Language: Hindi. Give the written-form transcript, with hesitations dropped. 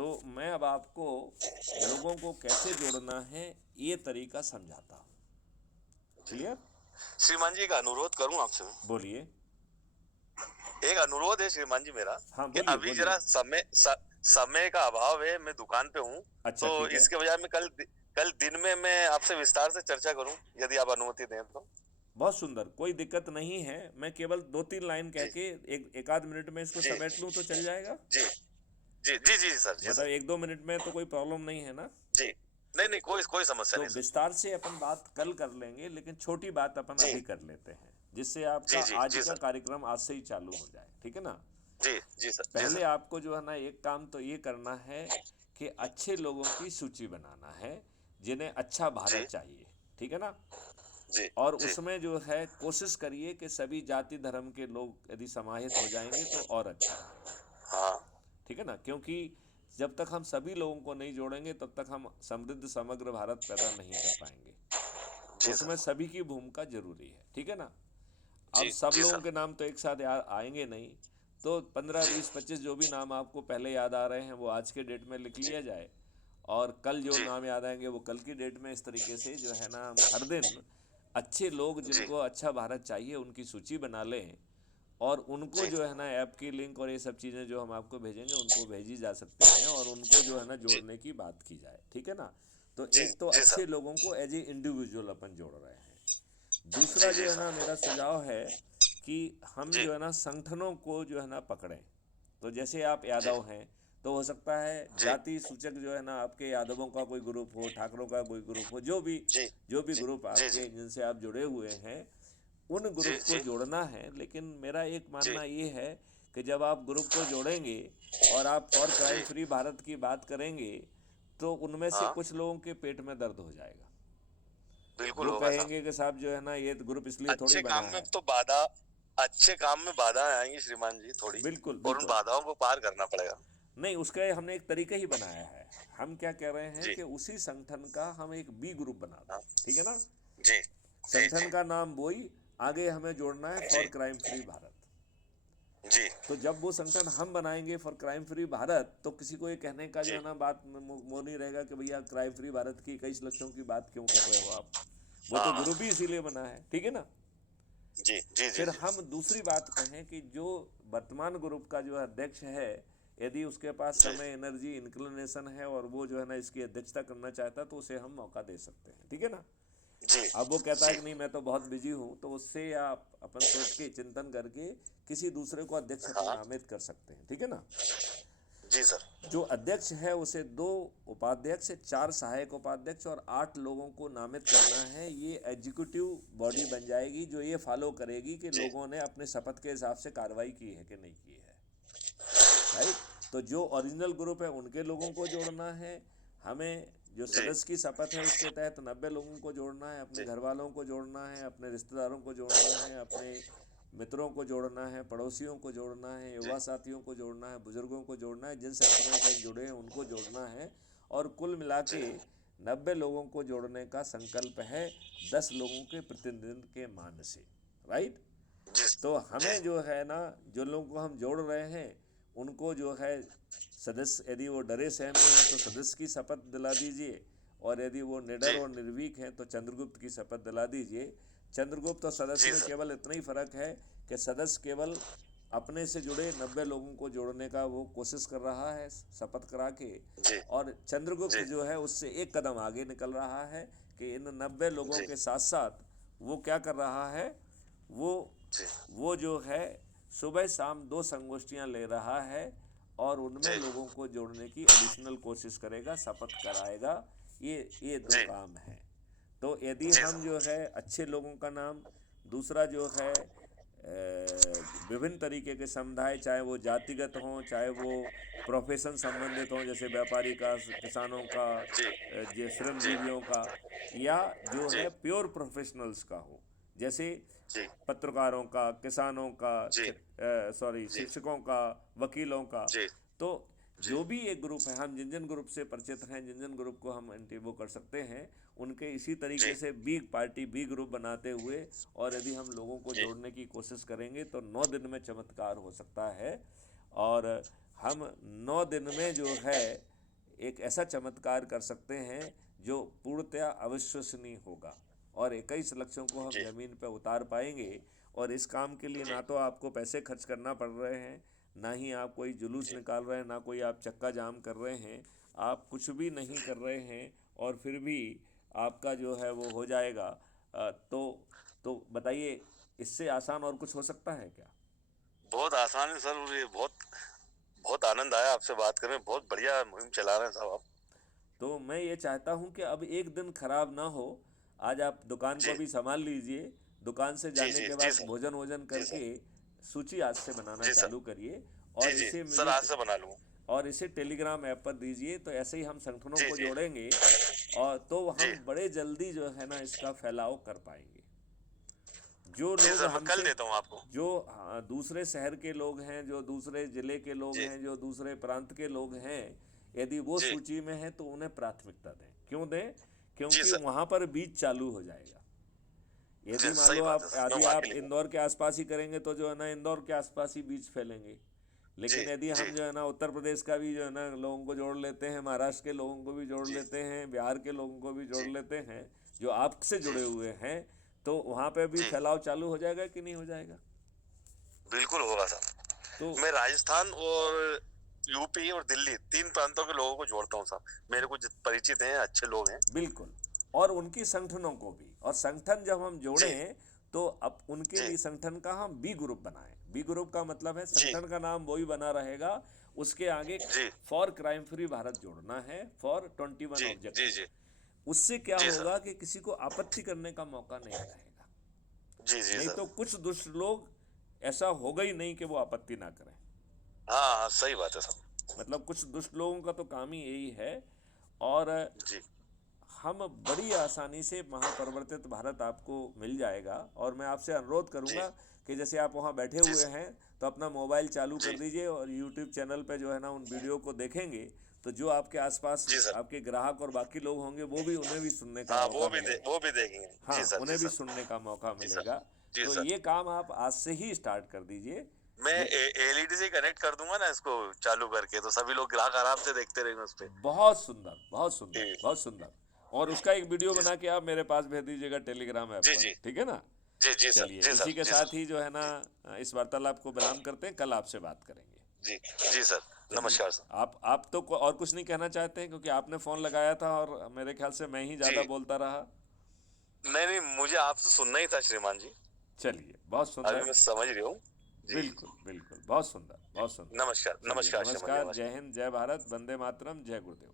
तो मैं अब आपको लोगों को कैसे जोड़ना है ये तरीका समझाता हूँ। जी क्लियर? श्रीमान जी, एक अनुरोध करूं आपसे मैं? बोलिए। एक अनुरोध है श्रीमान जी मेरा, हाँ कि बोलिए अभी बोलिए। जरा समय का अभाव है, मैं दुकान पे हूँ। अच्छा तो ठीक है। इसके बजाय मैं कल दिन में मैं आपसे विस्तार से चर्चा करूं, यदि आप अनुमति दें तो। बहुत सुंदर, कोई दिक्कत नहीं है। मैं केवल 2-3 लाइन कह जी के एक आध मिनट में इसको जी समेट लूँ तो चल जाएगा। जी जी जी जी सर, जी मतलब सर। 1-2 मिनट में तो कोई प्रॉब्लम नहीं है ना? जी, नहीं नहीं, कोई कोई समस्या तो नहीं सर। विस्तार से अपन बात कल कर लेंगे, लेकिन छोटी बात अपन जी अभी कर लेते हैं, जिससे आपका जी जी आज जी का सर। कार्यक्रम आज से ही चालू हो जाए। ठीक है ना? जी जी सर, जी पहले सर। आपको जो है ना एक काम तो ये करना है कि अच्छे लोगों की सूची बनाना है जिन्हें अच्छा भारत जी चाहिए। ठीक है ना? जी और जी। उसमें जो है कोशिश करिए कि सभी जाति धर्म के लोग यदि समाहित हो जाएंगे तो और अच्छा रहेगा। हाँ। ठीक है ना? क्योंकि जब तक हम सभी लोगों को नहीं जोड़ेंगे तब तक हम समृद्ध समग्र भारत पैदा नहीं कर पाएंगे। जी उसमें सर। सभी की भूमिका जरूरी है। ठीक है ना? अब जी सब जी लोगों सर। के नाम तो एक साथ आएंगे नहीं, तो 15 जी 20 25 जो भी नाम आपको पहले याद आ रहे हैं वो आज के डेट में लिख जी लिया जाए। और कल जो जी नाम याद आएंगे वो कल की डेट में। इस तरीके से जो है ना हम हर दिन अच्छे लोग जी जिनको अच्छा भारत चाहिए उनकी सूची बना लें, और उनको जी जो है ना ऐप की लिंक और ये सब चीज़ें जो हम आपको भेजेंगे उनको भेजी जा सकती हैं, और उनको जो है ना जी जोड़ने की बात की जाए। ठीक है ना? तो जी एक तो जी अच्छे सर। लोगों को एज ए इंडिविजुअल अपन जोड़ रहे हैं। जी दूसरा जी जो है ना सर। मेरा सुझाव है कि हम जी जो है ना संगठनों को जो है ना पकड़ें। तो जैसे आप जी यादव हैं तो हो सकता है जी जाति सूचक जो है ना आपके यादवों का कोई ग्रुप हो, ठाकरों का कोई ग्रुप हो, जी जो भी जी ग्रुप जी जी आपके जिनसे आप जुड़े हुए हैं उन जी ग्रुप को जी जोड़ना है। लेकिन मेरा एक जी मानना ये है कि जब आप ग्रुप को जोड़ेंगे और आप फॉर क्राइम जी। फ्री भारत की बात करेंगे तो उनमें से हाँ, कुछ लोगों के पेट में दर्द हो जाएगा। बिल्कुल वो होगा साहब। कहेंगे कि साहब जो है ना ये ग्रुप इसलिए थोड़ी अच्छे बना काम में है। तो बाधा अच्छे काम में बाधा आएंगी श्रीमान जी, थोड़ी। बिल्कुल और उन बिल्कुल। बाधाओं को पार करना पड़ेगा। नहीं, उसका हमने एक तरीका ही बनाया है। हम क्या कह रहे हैं जी। कि उसी संगठन का हम एक बी ग्रुप बना दें। हाँ। ठीक है ना? जी जी संगठन जी का नाम वही, आगे हमें जोड़ना है जी फॉर क्राइम फ्री भारत। जी तो जब वो संगठन हम बनाएंगे फॉर क्राइम फ्री भारत तो किसी को ये कहने का जो जी है ना बात वो नहीं रहेगा कि भैया क्राइम फ्री भारत की 21 लक्षों की बात क्यों कर रहे हो आप। वो तो हाँ। ग्रुप ही इसीलिए बना है। ठीक है ना? जी जी जी फिर जी हम दूसरी बात कहें कि जो वर्तमान ग्रुप का जो अध्यक्ष है, यदि उसके पास जी समय, एनर्जी, इंक्लिनेशन है और वो जो है ना इसकी अध्यक्षता करना चाहता है तो उसे हम मौका दे सकते हैं। ठीक है ना? जी अब वो कहता है जी कि नहीं मैं तो बहुत बिजी हूँ, तो उससे आप अपन सोच के चिंतन करके किसी दूसरे को अध्यक्ष अपन हाँ। नामित कर सकते हैं। ठीक है ना? जी सर। जो अध्यक्ष है उसे 2 उपाध्यक्ष, 4 सहायक उपाध्यक्ष और 8 लोगों को नामित करना है। ये एग्जीक्यूटिव बॉडी बन जाएगी जो ये फॉलो करेगी कि जी लोगों ने अपने शपथ के हिसाब से कार्रवाई की है कि नहीं की है। राइट? तो जो ओरिजिनल ग्रुप है उनके लोगों को जोड़ना है हमें। जो जी सदस्य की शपथ है उसके तहत 90 लोगों को जोड़ना है, अपने जी घर वालों को जोड़ना है, अपने रिश्तेदारों को जोड़ना है, अपने मित्रों को जोड़ना है, पड़ोसियों को जोड़ना है, जी युवा साथियों को जोड़ना है, बुजुर्गों को जोड़ना है, जिन संगठनों से हम जुड़े हैं उनको जोड़ना है। और कुल मिला जी के 90 लोगों को जोड़ने का संकल्प है 10 लोगों के प्रतिनिधित्व के मान से। राइट? जी तो जी हमें जो है ना जो लोगों को हम जोड़ रहे हैं उनको जो है सदस्य, यदि वो डरे सहमे हैं तो सदस्य की शपथ दिला दीजिए, और यदि वो निडर जी और निर्भीक हैं तो चंद्रगुप्त की शपथ दिला दीजिए। चंद्रगुप्त और सदस्य जी में सर। केवल इतना ही फर्क है कि सदस्य केवल अपने से जुड़े 90 लोगों को जोड़ने का वो कोशिश कर रहा है शपथ करा के, जी और चंद्रगुप्त जी जो है उससे एक कदम आगे निकल रहा है कि इन 90 लोगों जी के साथ साथ वो क्या कर रहा है, वो जी वो जो है सुबह शाम 2 संगोष्ठियां ले रहा है और उनमें जी लोगों को जोड़ने की एडिशनल कोशिश करेगा, शपथ कराएगा। ये 2 जी काम हैं। तो यदि जी हम सर। जो है अच्छे लोगों का नाम, दूसरा जो है विभिन्न तरीके के समुदाय, चाहे वो जातिगत हों, चाहे वो प्रोफेशन संबंधित हों, जैसे व्यापारी का, किसानों का, जी जो जी श्रमजीवियों का, या जो जी है प्योर प्रोफेशनल्स का हो, जैसे जी पत्रकारों का, किसानों का, जी सॉरी जी शिक्षकों का, वकीलों का। जी तो जी जो भी एक ग्रुप है, हम जिन जिन ग्रुप से परिचित हैं, जिन जिन ग्रुप को हम वो कर सकते हैं, उनके इसी तरीके जी से बी पार्टी, बी ग्रुप बनाते हुए, और यदि हम लोगों को जी जोड़ने की कोशिश करेंगे तो 9 दिन में चमत्कार हो सकता है। और हम 9 दिन में जो है एक ऐसा चमत्कार कर सकते हैं जो पूर्णतया अविश्वसनीय होगा, और 21 लक्षों को हम जी ज़मीन पर उतार पाएंगे। और इस काम के लिए जी ना तो आपको पैसे खर्च करना पड़ रहे हैं, ना ही आप कोई जुलूस जी निकाल रहे हैं, ना कोई आप चक्का जाम कर रहे हैं, आप कुछ भी नहीं कर रहे हैं, और फिर भी आपका जो है वो हो जाएगा। तो बताइए, इससे आसान और कुछ हो सकता है क्या? बहुत आसान है सर, और ये बहुत बहुत आनंद आया आपसे बात करने में। बहुत बढ़िया मुहिम चला रहे हैं साहब आप। तो मैं ये चाहता हूँ कि अब एक दिन खराब ना हो। आज आप दुकान को जी भी संभाल लीजिए, दुकान से जी जाने जी के जी बाद सर। भोजन वोजन जी सर। करके सूची आज से बनाना जी सर। चालू करिए, जी और जी इसे सर, मुझे आज से बना लूँ। और इसे टेलीग्राम ऐप पर दीजिए। तो ऐसे ही हम संगठनों जी को जी जोड़ेंगे, और तो जी हम बड़े जल्दी जो है ना इसका फैलाव कर पाएंगे। जो जी लोग सर, मैं कल हमसे, देता हूँ आपको। जो दूसरे शहर के लोग हैं, जो दूसरे ज़िले के लोग जी हैं, जो दूसरे प्रांत के लोग हैं, यदि वो जी सूची में हैं तो उन्हें प्राथमिकता दें। क्यों दें? जी क्योंकि सर। वहाँ पर बीच चालू हो जाएगा। जी यदि मान सही लो बात है आप, सर, मैं यदि वहाँ के आप लिए हूँ। इंदौर के आसपास ही करेंगे तो जो है ना इंदौर के आसपास ही बीज फैलेंगे। जी लेकिन यदि जी हम जो है ना उत्तर प्रदेश का भी जो है ना लोगों को जोड़ लेते हैं, महाराष्ट्र के लोगों को भी जोड़ जी लेते हैं, बिहार के लोगों को भी जोड़ जी लेते हैं, जो आपसे जी जुड़े हुए हैं, तो वहाँ पे भी जी फैलाव चालू हो जाएगा कि नहीं हो जाएगा? बिल्कुल होगा सर। तो मैं राजस्थान और यूपी और दिल्ली, तीन प्रांतों के लोगों को जोड़ता हूँ साहब। मेरे को परिचित हैं, अच्छे लोग हैं। बिल्कुल, और उनकी संगठनों को भी, और संगठन जब हम जी जोड़ें तो अब उनके जी लिए संगठन का हम बी ग्रुप बनाएं। बी ग्रुप का मतलब है जी संगठन का नाम वही बना रहेगा, उसके आगे जी फॉर क्राइम फ्री भारत जोड़ना है, फॉर 21 जी जी ऑब्जेक्टिव। जी उससे क्या जी सर। होगा कि किसी को आपत्ति करने का मौका नहीं रहेगा। जी जी नहीं सर। तो कुछ दुष्ट लोग, ऐसा होगा ही नहीं कि वो आपत्ति ना करें। हाँ हाँ, सही बात है सर। मतलब कुछ दुष्ट लोगों का तो काम ही यही है। और जी हम बड़ी आसानी से महापरिवर्तित भारत आपको मिल जाएगा। और मैं आपसे अनुरोध जी करूंगा कि जैसे आप वहाँ बैठे जी हुए सर। हैं, तो अपना मोबाइल चालू कर जी दीजिए और यूट्यूब चैनल पे जो है ना उन वीडियो को देखेंगे। तो जो आपके आसपास जी सर। आपके ग्राहक और बाकी लोग होंगे, वो भी, उन्हें भी सुनने का हाँ, मौका मिलेगा। वो भी देखेंगे। हाँ, जी सर। जी उन्हें भी सर। सुनने का मौका जी सर। मिलेगा। जी तो सर। ये काम आप आज से ही स्टार्ट कर दीजिए। मैं ये एलईडी से कनेक्ट कर दूंगा ना इसको चालू करके, तो सभी लोग ग्राहक आराम से देखते रहेंगे उस पे। बहुत सुंदर, बहुत सुंदर, जी बहुत सुंदर। और उसका एक वीडियो जी बना के आप मेरे पास भेज दीजिएगा टेलीग्राम ऐप जी पर, जी ठीक है ना? जी जी सर। चलिए, जी इसी सर। के जी साथ सर। ही जो है ना इस वार्तालाप को विराम करते हैं। कल आपसे बात करेंगे। जी जी सर। चलिए, नमस्कार सर। आप तो और कुछ नहीं कहना चाहते हैं, क्योंकि आपने फ़ोन लगाया था और मेरे ख्याल से मैं ही ज़्यादा जी बोलता रहा। नहीं नहीं, मुझे आपसे सुनना ही था श्रीमान जी। चलिए, बहुत अभी सुंदर। मैं समझ रही हूँ। जी जी बिल्कुल, बिल्कुल, बहुत सुंदर, बहुत सुंदर। नमस्कार चलिए, नमस्कार श्रीमान जी, नमस्कार, जय नमस्कार। हिंद, जय भारत, वंदे मातरम, जय गुरुदेव।